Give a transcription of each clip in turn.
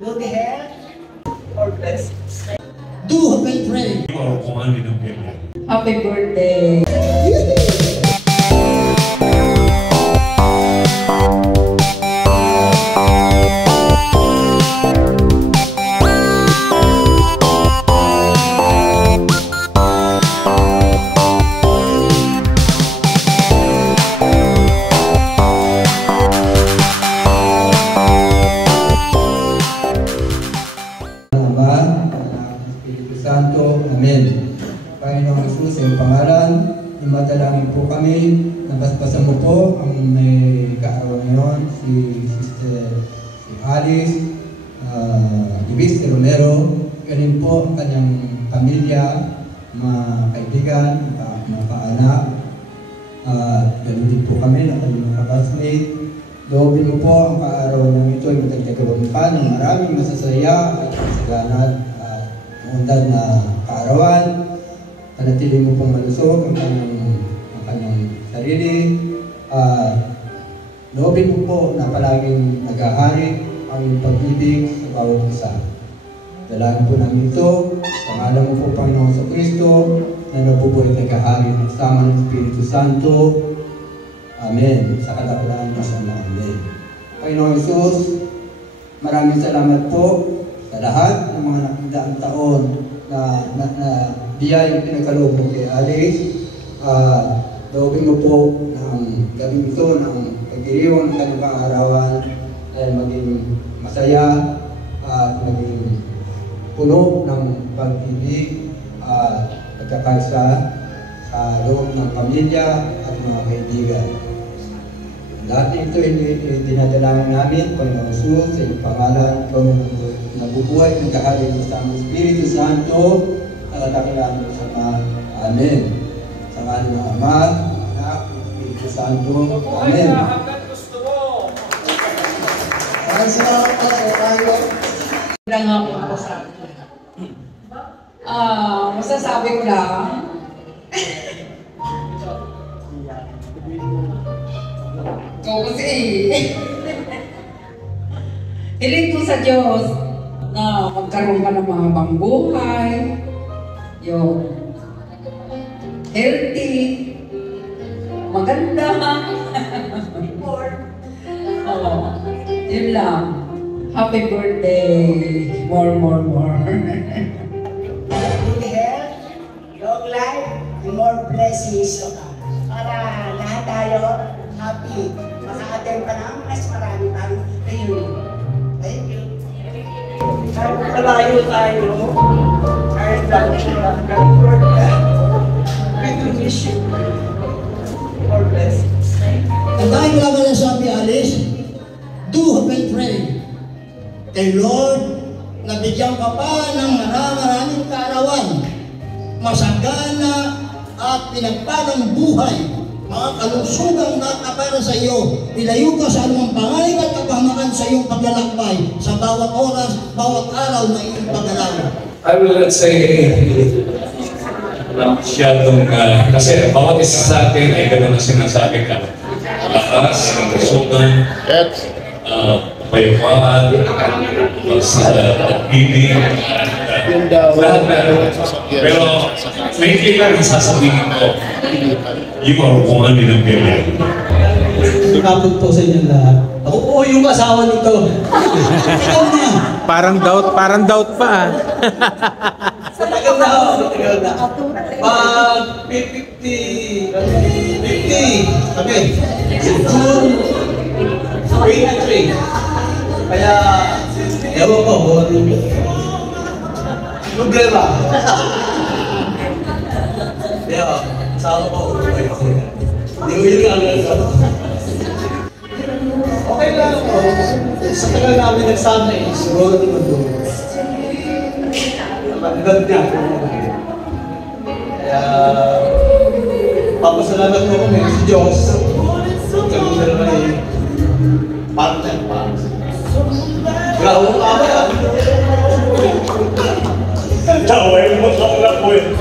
good health, or blessings. Do hope and pray. Happy birthday! Santo, Amen. Panginoong Jesus, sa iyong pangalan, imadalangin po kami, nabasbasan mo po ang may kaarawan ngayon, si Alice, Ibis Romero, galing po ang kanyang pamilya, mga kaibigan, mga kaanak, galing din po kami, ang kanyang mga classmate. Loobin mo po ang kaarawan ng ito ay matagdagawan pa ng maraming masasaya at masaganat undan na kaarawan. Panatili mo pong malusog ang kanyang sarili. Loobin mo po na palaging naghahari ang iyong pag-ibig sa bawat isa. Dalangin po namin ito. Pangalan mo po, Panginoon sa Kristo, na nabubuhay at naghahari ng sama ng Espiritu Santo. Amen. Sa kadakulaan mo sa mga Amen. Panginoon Jesus, maraming salamat po sa lahat ng mga nakadaang taon na biyayang pinagkaloob mo kay Alice. Loobin mo po ng gabing ito ng pagdiriwang ng kanyang pang-arawan ay maging masaya at maging puno ng pag-ibig at pagkakaisa sa loob ng pamilya at mga kaibigan. Lahat ito dinadalangin namin, Panginoon Jesus, sa iyong pangalan, ikaw nabubuhay ng kahari ng isang Espiritu Santo, at katakilaan mo sa mga Amen. Sa ngalan ng Ama, Anak, Espiritu Santo, Amen. Maraming salamat po sa tayo. Lang ako sa masasabi ko lang, kasi hiling ko sa Diyos na magkaroon ka ng mga buhay, yung healthy, maganda, yun lang. Happy birthday, more. Good health, long life, and more blessings to come. Para lahat tayo happy, maka-attend pa ng mas marami pang reunion. Thank you. Kahit malayo tayo, kahit California, we do wish you more blessings. Ang dahil ko lang na sabi, Alice, do hope and pray. Kay Lord, nabigyan ka pa ng maraming kaarawan, masagana at pinagpalang buhay, mga kalusugang nakapara sa iyo, ilayo ka sa anumang pangalig at kapahamakan sa iyong paglalakbay sa bawat oras, bawat araw na iyong paggalaw. I will not say masyadong, kasi bawat isa sa atin ay gano'n na sinasabi ka. Lakas, kalusugan, payapaan, pag-ibig, lahat na. Pero may kailangan sasabihin ko, you are one in a million. Kapag po sa inyo lahat. Oo, yung asawa nito. Ikaw na. Parang doubt pa. Tagal na. Pag 50, okay. June 23. Kaya, ewan ko, problema. Kaya, asawa ko, okay ako. Hindi ko yun ang okay lang ako. Sa tagal namin nagsama siguro naman doon. Napagdad niya. Kaya, papasalamat ko kami sa Diyos. Kami na naman ay partner pa. Graho ka ba yan? Taway mo sa mga po yun.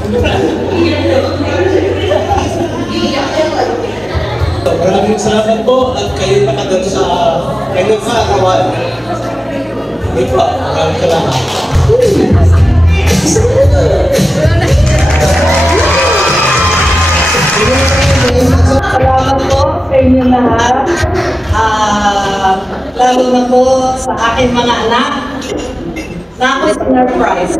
Maraming salamat po at kayo nakagano sa kanyang kaarawan. Hindi po, maraming salamat. Salamat po sa inyo lahat. Lalo na po sa aking mga anak na ako sa surprise.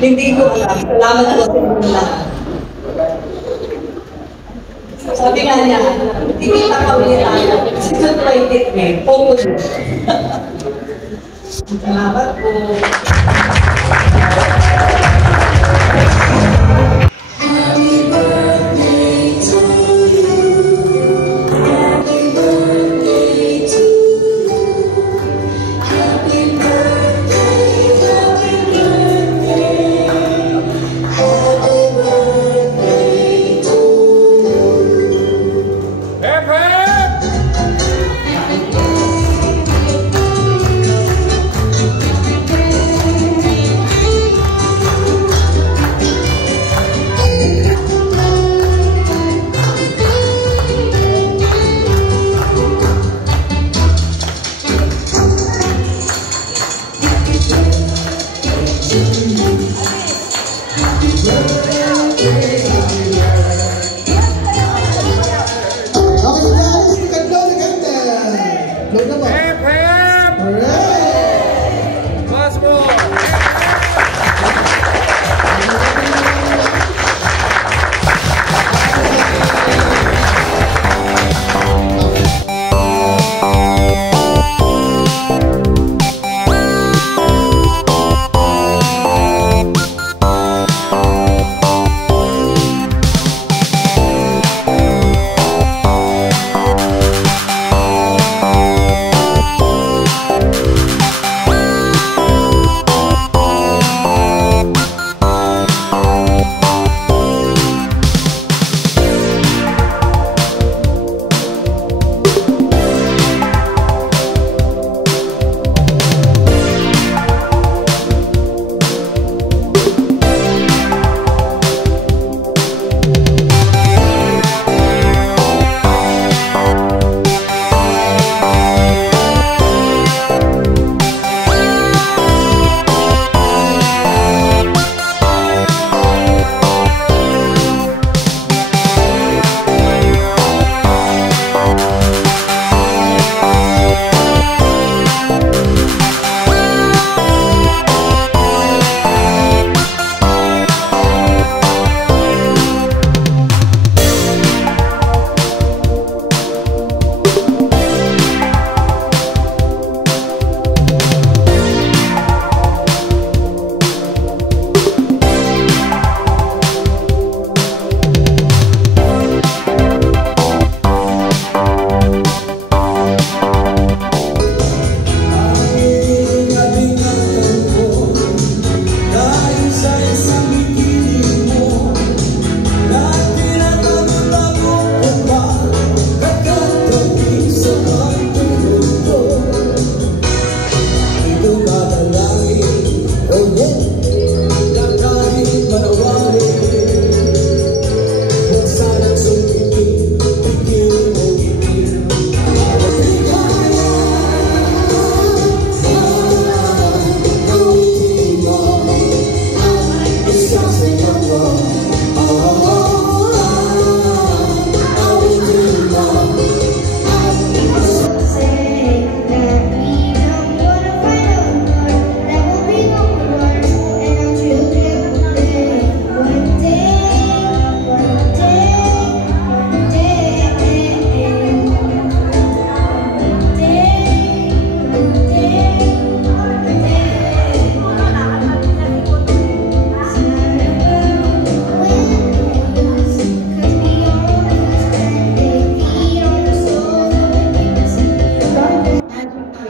Hindi ko alam. Salamat po sa inyo lahat. Sabi nga niya, hindi kita kami tayo. Sinurprise me. Focus. Salamat po.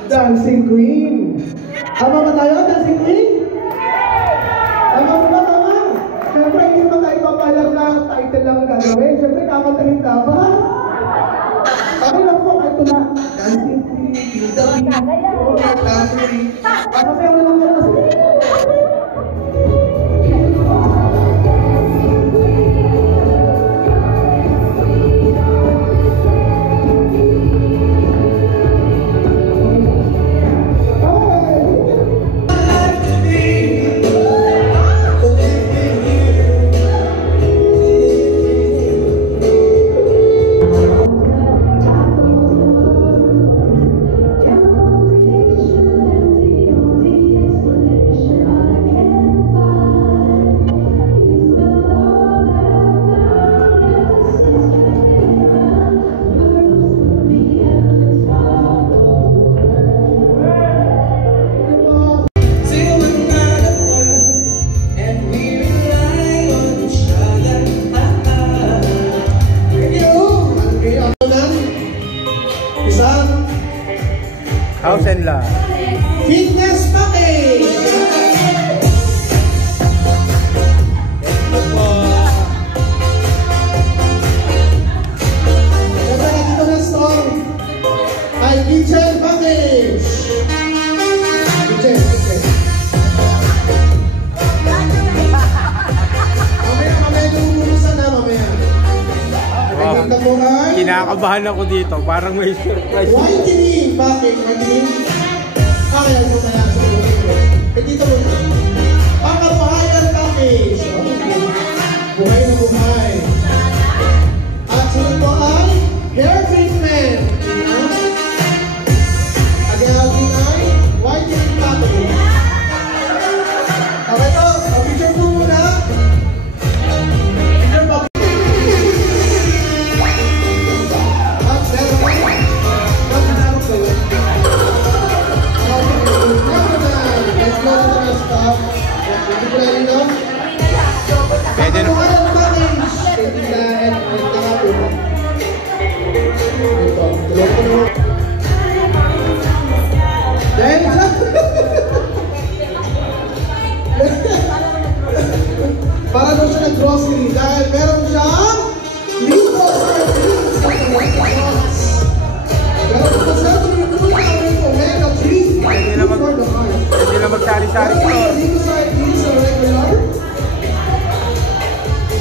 Dancing Queen. Tama ba tayo, Dancing Queen? Tama ba ba, tama? Siyempre, hindi ba tayo papalag na title lang ang gagawin? Siyempre, kakantahin ka ba? Kami lang po, ito na. Dancing Queen, Hilda Queen, Dancing Queen. Pasasayaw na lang kayo kasi. Kinakabahan ako dito. Parang may surprise. Whitening, bakit? Whitening? Kaya mo kaya sa ulo. Eh, dito mo na. Pangkabahayan package. Buhay na buhay. At sunod po ay hair treatment. Again ay whitening package. Okay to, picture po muna. Picture po. At meron po. Magkasarap ko yun. Let's go to the next stop. Ready na? Pwede na. Dahil dyan. Para doon siya nag-grocery. Dahil meron siyang lipo or beans. Meron po sa ito yung omega 3. Hindi na magsari-sari ko. Dito sa beans sa regular.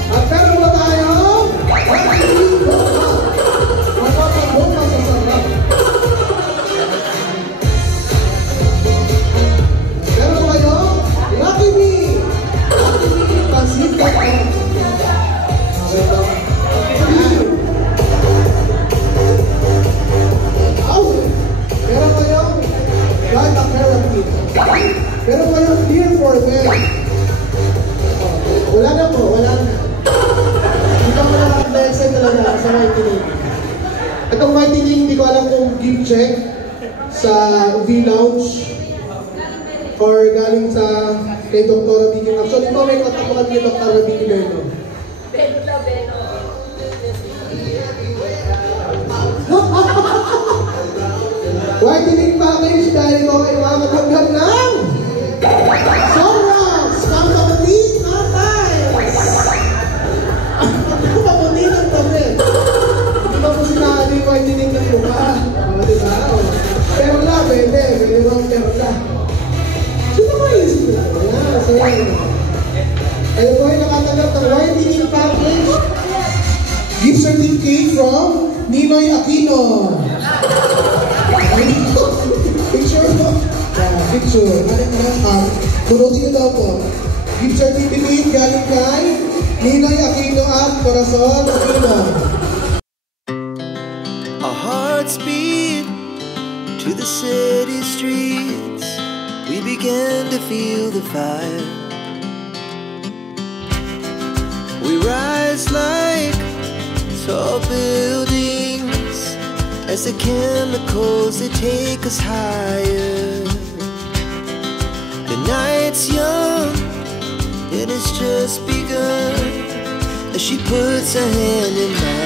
At meron ba tayo? Magpapagoma sa sarap. Meron ba kayo? Lucky Me! Lucky Me! Pansit ka ka. Meron kayo? Gata Therapy. Meron kayo Clear for Men. Wala na po, wala na. Hindi ko nakaka-bensin talaga sa whitening. Itong whitening, hindi ko alam kung gift check sa V-Lounge or galing sa kay Dr. Vicky. Actually, ito may katapakan kay Dr. Vicky Berno. Whitening package dahil ito ay mga matanggap ng Sorax! Kampapunin Matais! Kampapunin ang tablet. Hindi ba po sinabi whitening ng mukha? O, diba? Perla, pwede. Pwede bang perla? Sino ba isip na? Ayan, so yan. Kayo po ay nakatanggap ng whitening package. Gift certificate from Ninoy Aquino. Picture po. Picture. Kunutin nyo daw po. Gift certificate galing kay Ninoy Aquino at Corazon Aquino. Our hearts beat to the city streets. We began to feel the fire. We rise like tall buildings as the chemicals, they take us higher. The night's young, it has just begun as she puts her hand in mine.